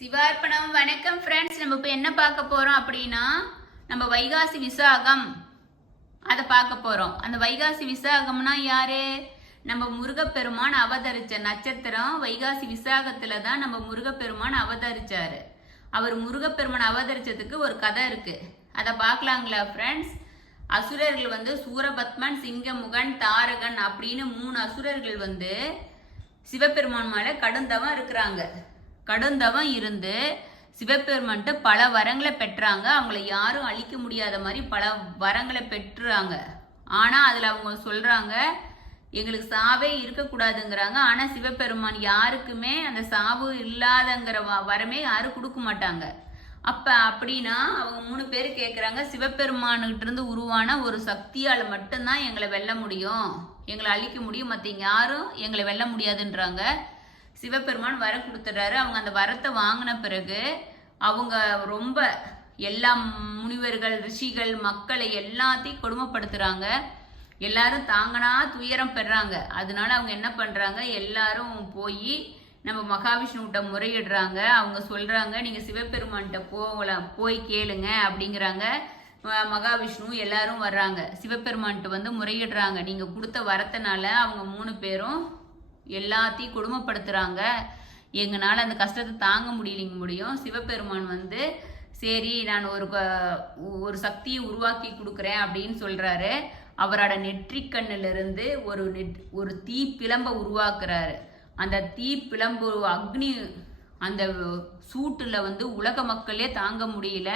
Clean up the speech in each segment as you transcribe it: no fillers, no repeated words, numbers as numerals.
சிவார்ப்பணம். வணக்கம் ஃப்ரெண்ட்ஸ். நம்ம இப்போ என்ன பார்க்க போகிறோம் அப்படின்னா, நம்ம வைகாசி விசாகம் அதை பார்க்க போகிறோம். அந்த வைகாசி விசாகம்னா யாரு? நம்ம முருகப்பெருமான் அவதரிச்ச நட்சத்திரம் வைகாசி விசாகத்தில் தான் நம்ம முருகப்பெருமான் அவதரிச்சாரு. அவர் முருகப்பெருமான் அவதரிச்சதுக்கு ஒரு கதை இருக்கு, அதை பார்க்கலாங்களா ஃப்ரெண்ட்ஸ்? அசுரர்கள் சூரபத்மன், சிங்கமுகன், தாரகன் அப்படின்னு 3 அசுரர்கள் சிவபெருமான் மேலே கடுந்தவம் இருக்கிறாங்க. கடுந்தவம் இருந்து சிவபெருமான்ட்டு பல வரங்களை பெற்றாங்க. அவங்கள யாரும் அழிக்க முடியாத மாதிரி பல வரங்களை பெற்றுறாங்க. ஆனால் அதில் அவங்க சொல்கிறாங்க, எங்களுக்கு சாவே இருக்கக்கூடாதுங்கிறாங்க. ஆனால் சிவபெருமான் யாருக்குமே அந்த சாவு இல்லாதங்கிற வரமே யாரும் கொடுக்க மாட்டாங்க. அப்போ அப்படின்னா அவங்க 3 பேர் கேட்குறாங்க, சிவபெருமானுகிட்ட இருந்து உருவான ஒரு சக்தியால் மட்டும்தான் எங்களை வெல்ல முடியும், எங்களை அழிக்க முடியும், மற்ற யாரும் எங்களை வெல்ல முடியாதுன்றாங்க. சிவபெருமான் வரம் கொடுத்துட்றாரு. அவங்க அந்த வரத்தை வாங்கின பிறகு அவங்க ரொம்ப எல்லா முனிவர்கள், ரிஷிகள், மக்களை எல்லாத்தையும் கொடுமைப்படுத்துகிறாங்க. எல்லாரும் தாங்கனா துயரம் பெறாங்க. அதனால அவங்க என்ன பண்ணுறாங்க, எல்லாரும் போய் நம்ம மகாவிஷ்ணுகிட்ட முறையிடுறாங்க. அவங்க சொல்கிறாங்க, நீங்கள் சிவபெருமான்கிட்ட போய் கேளுங்க அப்படிங்கிறாங்க. மகாவிஷ்ணு எல்லாரும் வர்றாங்க, சிவபெருமான்கிட்ட முறையிடுறாங்க. நீங்கள் கொடுத்த வரத்தினால அவங்க 3 பேரும் எல்லாத்தையும் கொடுமைப்படுத்துகிறாங்க, எங்களால் அந்த கஷ்டத்தை தாங்க முடியும். சிவபெருமான் சரி நான் ஒரு சக்தியை உருவாக்கி கொடுக்குறேன் அப்படின்னு சொல்கிறாரு. அவரோட நெற்றிக்கண்ணிலிருந்து ஒரு தீ பிளம்பை உருவாக்குறாரு. அந்த தீ பிளம்பு அக்னி அந்த சூட்டில் உலக மக்களே தாங்க முடியல.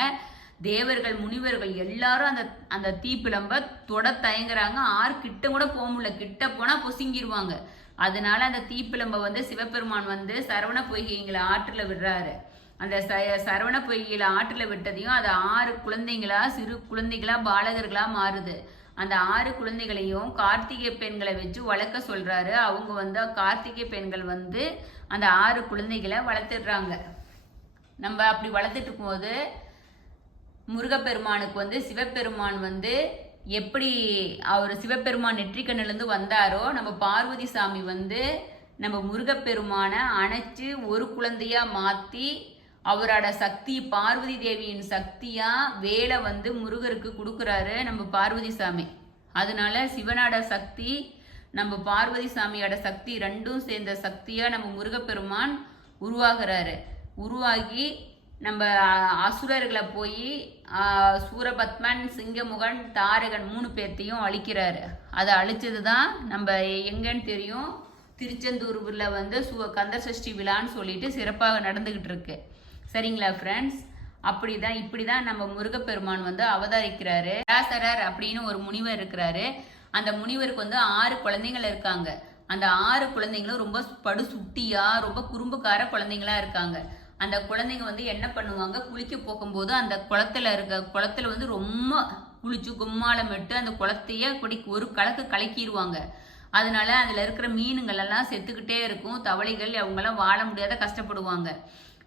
தேவர்கள், முனிவர்கள் எல்லாரும் அந்த தீ பிளம்பை தொட தயங்குறாங்க. கிட்ட கூட போக முடியல, கிட்ட போனால் பொசுங்கிடுவாங்க. அதனால அந்த தீப்பிழம்பை சிவபெருமான் சரவண பொய்கைங்களை ஆற்றில் விடுறாரு. அந்த சரவண பொய்கையில ஆற்றில் விட்டதையும் அது 6 குழந்தைங்களா, சிறு குழந்தைகளா, பாலகர்களா மாறுது. அந்த 6 குழந்தைகளையும் கார்த்திகை பெண்களை வச்சு வளர்க்க சொல்றாரு. அவங்க கார்த்திகை பெண்கள் அந்த 6 குழந்தைகளை வளர்த்துடுறாங்க. நம்ம அப்படி வளர்த்துட்டு இருக்கும்போது முருகப்பெருமானுக்கு சிவபெருமான் எப்படி அவர் சிவபெருமான் நெற்றிக்கண்ணிலிருந்து வந்தாரோ, நம்ம பார்வதி சாமி நம்ம முருகப்பெருமானை அணைச்சு ஒரு குழந்தையா மாற்றி அவரோட சக்தி, பார்வதி தேவியின் சக்தியா வேலை முருகருக்கு கொடுக்குறாரு நம்ம பார்வதி சாமி. அதனால சிவனோட சக்தி, நம்ம பார்வதி சாமியோட சக்தி ரெண்டும் சேர்ந்த சக்தியா நம்ம முருகப்பெருமான் உருவாகிறாரு. உருவாகி நம்ம அசுரர்களை போய் சூரபத்மன், சிங்கமுகன், தாரகன் 3 பேர்த்தையும் அழிக்கிறாரு. அதை அழிச்சது தான் நம்ம எங்கன்னு தெரியும், திருச்செந்தூரில் கந்த சஷ்டி விழான்னு சொல்லிட்டு சிறப்பாக நடந்துகிட்டு இருக்கு. சரிங்களா ஃப்ரெண்ட்ஸ்? இப்படி தான் நம்ம முருகப்பெருமான் அவதரிக்கிறாரு. பராசரர் அப்படின்னு ஒரு முனிவர் இருக்கிறாரு. அந்த முனிவருக்கு 6 குழந்தைகள் இருக்காங்க. அந்த 6 குழந்தைங்களும் ரொம்ப படு சுட்டியா, ரொம்ப குறும்புக்கார குழந்தைங்களா இருக்காங்க. அந்த குழந்தைங்க என்ன பண்ணுவாங்க, குளிக்க போகும்போது அந்த குளத்துல ரொம்ப குளிச்சு கும்மாளமிட்டு அந்த குளத்தையே ஒரு கலக்கு கலக்கிடுவாங்க. அதனால அதுல இருக்கிற மீனுங்கள் எல்லாம் செத்துக்கிட்டே இருக்கும். தவளைகள் அவங்கெல்லாம் வாழ முடியாத கஷ்டப்படுவாங்க.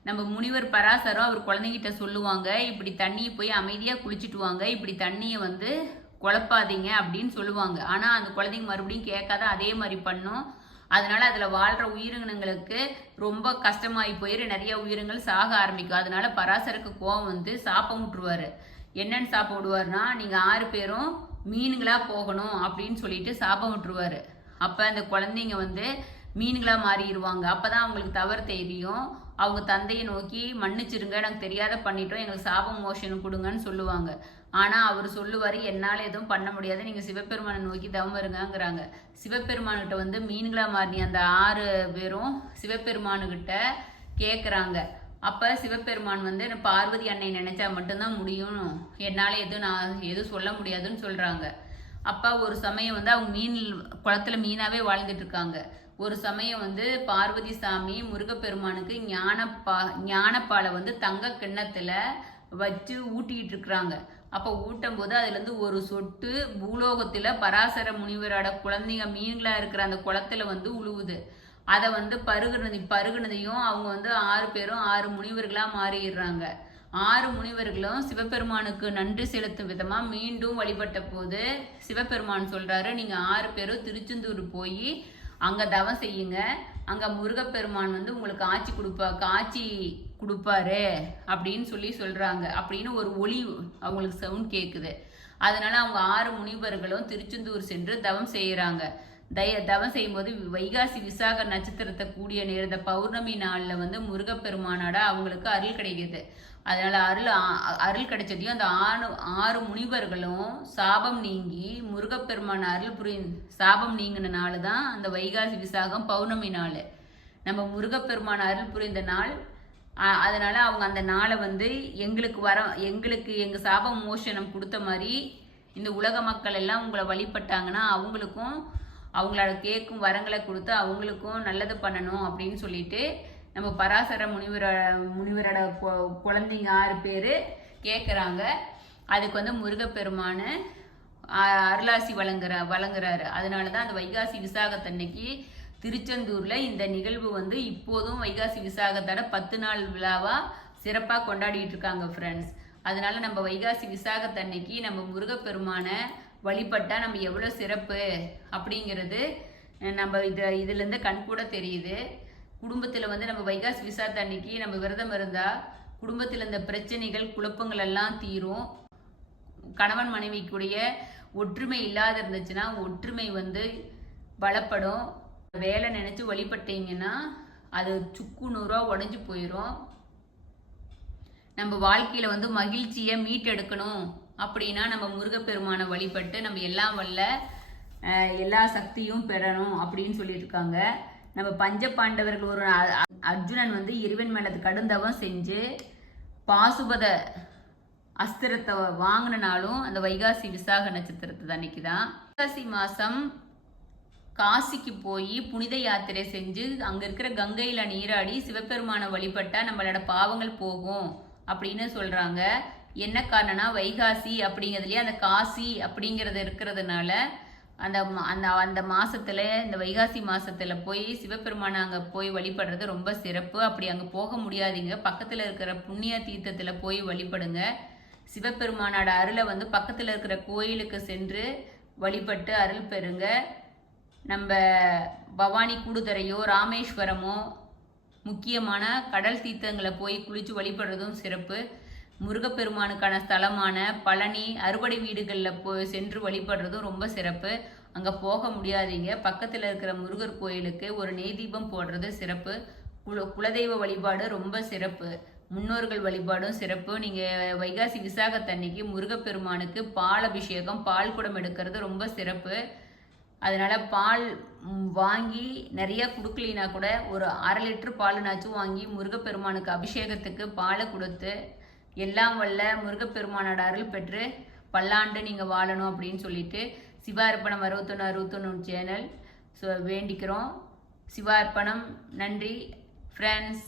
நம்ம முனிவர் பராசரம் அவர் குழந்தைகிட்ட சொல்லுவாங்க, இப்படி தண்ணியை போய் அமைதியா குளிச்சுட்டு வாங்க, இப்படி தண்ணியை குழப்பாதீங்க அப்படின்னு சொல்லுவாங்க. ஆனா அந்த குழந்தைங்க மறுபடியும் கேட்காத அதே மாதிரி பண்ணும். அதனால அதில் வாழ்கிற உயிரினங்களுக்கு ரொம்ப கஷ்டமாகி போயிரு, நிறைய உயிரினங்கள் சாக ஆரம்பிக்கும். அதனால பராசருக்கு கோவம் சாப்பம் விட்டுருவாரு. என்னன்னு சாப்பம் விடுவாருன்னா, நீங்கள் 6 பேரும் மீனுங்களா போகணும் அப்படின்னு சொல்லிட்டு சாப்பம் விட்டுருவாரு. அப்போ அந்த குழந்தைங்க மீனுங்களா மாறிடுவாங்க. அப்போதான் அவங்களுக்கு தவறு தெரியும். அவங்க தந்தையை நோக்கி, மன்னிச்சிருங்க, எனக்கு தெரியாத பண்ணிட்டோம், எங்களுக்கு சாபம் மோஷன் கொடுங்கன்னு சொல்லுவாங்க. ஆனால் அவர் சொல்லுவார், என்னால் எதுவும் பண்ண முடியாது, நீங்கள் சிவபெருமானை நோக்கி தவம் இருங்கிறாங்க. சிவபெருமானுகிட்ட மீன்களா மாறி அந்த 6 பேரும் சிவபெருமானுகிட்ட கேட்குறாங்க. அப்போ சிவபெருமான் பார்வதி அன்னை நினைச்சா மட்டும்தான் முடியும், என்னால் நான் எதுவும் சொல்ல முடியாதுன்னு சொல்கிறாங்க. அப்போ ஒரு சமயம் அவங்க குளத்துல மீனாவே வாழ்ந்துட்டு இருக்காங்க. ஒரு சமயம் பார்வதி சாமி முருகப்பெருமானுக்கு ஞானப்பாலை தங்க கிண்ணத்துல வச்சு ஊட்டிட்டு இருக்கிறாங்க. அப்போ ஊட்டும் போது அதுலேருந்து ஒரு சொட்டு பூலோகத்தில் பராசர முனிவரோட குழந்தைங்க மீன்களா இருக்கிற அந்த குளத்துல உழுவுது. அதை பருகுனதையும் அவங்க 6 பேரும் 6 முனிவர்களா மாறிடுறாங்க. 6 முனிவர்களும் சிவபெருமானுக்கு நன்றி செலுத்தும் விதமா மீண்டும் வழிபட்ட போது சிவபெருமான் சொல்றாரு, நீங்க 6 பேரும் திருச்செந்தூர் போய் அங்கே தவம் செய்யுங்க, அங்கே முருகப்பெருமான் வந்து உங்களுக்கு காட்சி கொடுப்பாரு அப்படின்னு சொல்கிறாங்க. அப்படின்னு ஒரு ஒளி அவங்களுக்கு சவுண்ட் கேட்குது. அதனால அவங்க 6 முனிவர்களும் திருச்செந்தூர் சென்று தவம் செய்கிறாங்க. தவம் செய்யும்போது வைகாசி விசாக நட்சத்திரத்தை கூடிய நேர்ந்த பௌர்ணமி நாளில் வந்து முருகப்பெருமானோட அவங்களுக்கு அருள் கிடைக்குது. அதனால அருள் கிடைச்சதையும் அந்த 6 முனிவர்களும் சாபம் நீங்கி முருகப்பெருமான சாபம் நீங்கின நாள் தான் அந்த வைகாசி விசாகம் பௌர்ணமி நாள். நம்ம முருகப்பெருமான அருள் புரிந்த நாள். அதனால அவங்க அந்த நாளை வந்து எங்களுக்கு எங்க சாப மோசனம் கொடுத்த மாதிரி இந்த உலக மக்கள் எல்லாம் உங்களை வழிபட்டாங்கன்னா அவங்களுக்கும் அவங்களோட கேட்கும் வரங்களை கொடுத்து அவங்களுக்கும் நல்லது பண்ணணும் அப்படின்னு சொல்லிட்டு நம்ம பராசர முனிவரோட குழந்தைங்க 6 பேர் கேட்குறாங்க. அதுக்கு வந்து முருகப்பெருமான அருளாசி வழங்குறாரு. அதனால தான் அந்த வைகாசி விசாகத்தன்னைக்கு திருச்செந்தூர்ல இந்த நிகழ்வு வந்து இப்போதும் வைகாசி விசாகத்தோட 10 நாள் விழாவா சிறப்பாக கொண்டாடிட்டு இருக்காங்க ஃப்ரெண்ட்ஸ். அதனால நம்ம வைகாசி விசாகத்தன்னைக்கு நம்ம முருகப்பெருமான வழிபட்டா நம்ம எவ்வளோ சிறப்பு அப்படிங்கிறது நம்ம இதுலேருந்து கண்கூட தெரியுது. குடும்பத்தில் வந்து நம்ம வைகாசி விசாகத்தன்னைக்கு நம்ம விரதம் இருந்தால் குடும்பத்தில் இந்த பிரச்சனைகள் குழப்பங்கள் எல்லாம் தீரும். கணவன் மனைவிக்குடைய ஒற்றுமை இல்லாத இருந்துச்சுன்னா ஒற்றுமை வந்து பலப்படும். வேலை நினைச்சு வழிபட்டீங்கன்னா அது சுக்கு நூறா உடஞ்சி போயிடும். நம்ம வாழ்க்கையில வந்து மகிழ்ச்சியை மீட்டெடுக்கணும் அப்படின்னா நம்ம முருகப்பெருமானை வழிபட்டு நம்ம எல்லாம் வல்ல எல்லா சக்தியும் பெறணும் அப்படின்னு சொல்லியிருக்காங்க. நம்ம பஞ்ச பாண்டவர்கள் ஒரு அர்ஜுனன் வந்து இறைவன் மேல கடுந்தவம் செஞ்சு பாசுபத அஸ்திரத்தை வாங்கினாலும் அந்த வைகாசி விசாக நட்சத்திரத்தை அன்னைக்கு தான். வைகாசி மாசம் காசிக்கு போய் புனித யாத்திரை செஞ்சு அங்க இருக்கிற கங்கையில நீராடி சிவபெருமானை வழிபட்டா நம்மளோட பாவங்கள் போகும் அப்படின்னு சொல்றாங்க. என்ன காரணம்னா வைகாசி அப்படிங்கிறதுலயே அந்த காசி அப்படிங்கிறது இருக்கிறதுனால அந்த அந்த அந்த மாசத்துல இந்த வைகாசி மாசத்துல போய் சிவபெருமானை அங்க போய் வழிபடுறது ரொம்ப சிறப்பு. அப்படி அங்க போக முடியாதீங்க, பக்கத்துல இருக்கிற புண்ணிய தீர்த்தத்துல போய் வழிபடுங்க. சிவபெருமானோட அருளை வந்து பக்கத்துல இருக்கிற கோயிலுக்கு சென்று வழிபட்டு அருள் பெறுங்க. நம்ம பவானி கூடுதுறையோ ராமேஸ்வரமோ முக்கியமான கடல் தீர்த்தங்களை போய் குளிச்சு வழிபடுறதும் சிறப்பு. முருகப்பெருமானுக்கான ஸ்தலமான பழனி அறுபடை வீடுகளில் சென்று வழிபடுறதும் ரொம்ப சிறப்பு. அங்கே போக முடியாதீங்க, பக்கத்தில் இருக்கிற முருகர் கோயிலுக்கு ஒரு நெய் தீபம் போடுறது சிறப்பு. குலதெய்வ வழிபாடு ரொம்ப சிறப்பு, முன்னோர்கள் வழிபாடும் சிறப்பு. நீங்கள் வைகாசி விசாகத்தன்னைக்கு முருகப்பெருமானுக்கு பால் அபிஷேகம் பால் குடம் எடுக்கிறது ரொம்ப சிறப்பு. அதனால பால் வாங்கி நிறைய கொடுக்கலினா கூட ஒரு 1/2 லிட்டர் பாலுனாச்சும் வாங்கி முருகப்பெருமானுக்கு அபிஷேகத்துக்கு பாலை கொடுத்து எல்லாம் வல்ல முருகப்பெருமானோட அருள் பெற்று பல்லாண்டு நீங்கள் வாழணும் அப்படின்னு சொல்லிட்டு சிவார்ப்பணம் 6161 சேனல் வேண்டிக்கிறோம். சிவார்ப்பணம். நன்றி ஃப்ரெண்ட்ஸ்.